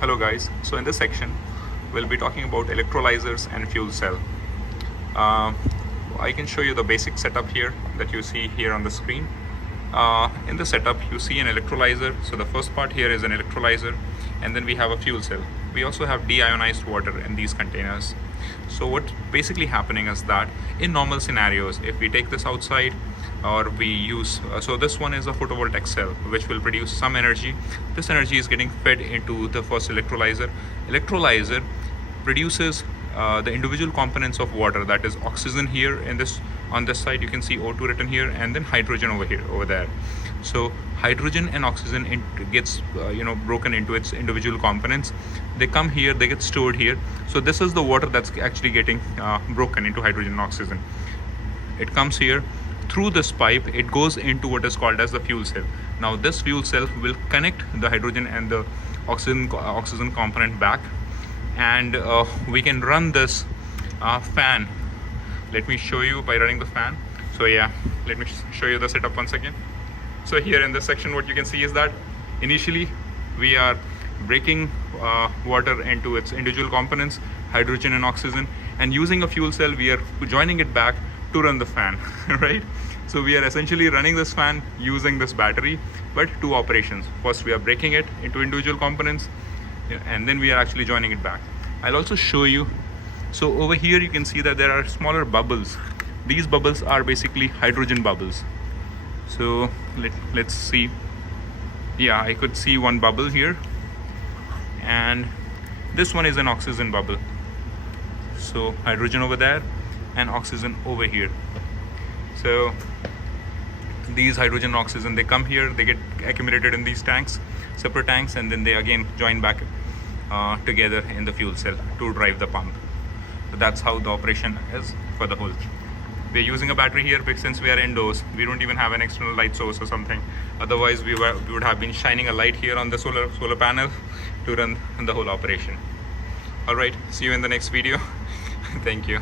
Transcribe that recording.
Hello guys, so in this section we'll be talking about electrolyzers and fuel cell. I can show you the basic setup here that you see here on the screen. In the setup you see an electrolyzer. So the first part here is an electrolyzer, and then we have a fuel cell. We also have deionized water in these containers. So what's basically happening is that in normal scenarios, if we take this outside or we use, so this one is a photovoltaic cell which will produce some energy. This energy is getting fed into the first electrolyzer. Electrolyzer produces the individual components of water, that is oxygen here in this, on this side you can see O2 written here, and then hydrogen over here, over there. So hydrogen and oxygen gets broken into its individual components. They come here, they get stored here. So this is the water that's actually getting broken into hydrogen and oxygen. It comes here through this pipe, it goes into what is called as the fuel cell. Now this fuel cell will connect the hydrogen and the oxygen component back, and we can run this fan. Let me show you by running the fan. So yeah, let me show you the setup once again. So here in this section what you can see is that initially we are breaking water into its individual components, hydrogen and oxygen, and using a fuel cell we are joining it back to run the fan. Right, so we are essentially running this fan using this battery, but two operations. First we are breaking it into individual components, and then we are actually joining it back. I'll also show you. So over here you can see that there are smaller bubbles. These bubbles are basically hydrogen bubbles. So let's see. Yeah, I could see one bubble here, and this one is an oxygen bubble. So hydrogen over there and oxygen over here. So these hydrogen and oxygen, they come here, they get accumulated in these tanks, separate tanks, and then they again join back together in the fuel cell to drive the pump. So that's how the operation is for the whole. We're using a battery here because since we are indoors, we don't even have an external light source or something. Otherwise we would have been shining a light here on the solar panel to run the whole operation. All right, see you in the next video. Thank you.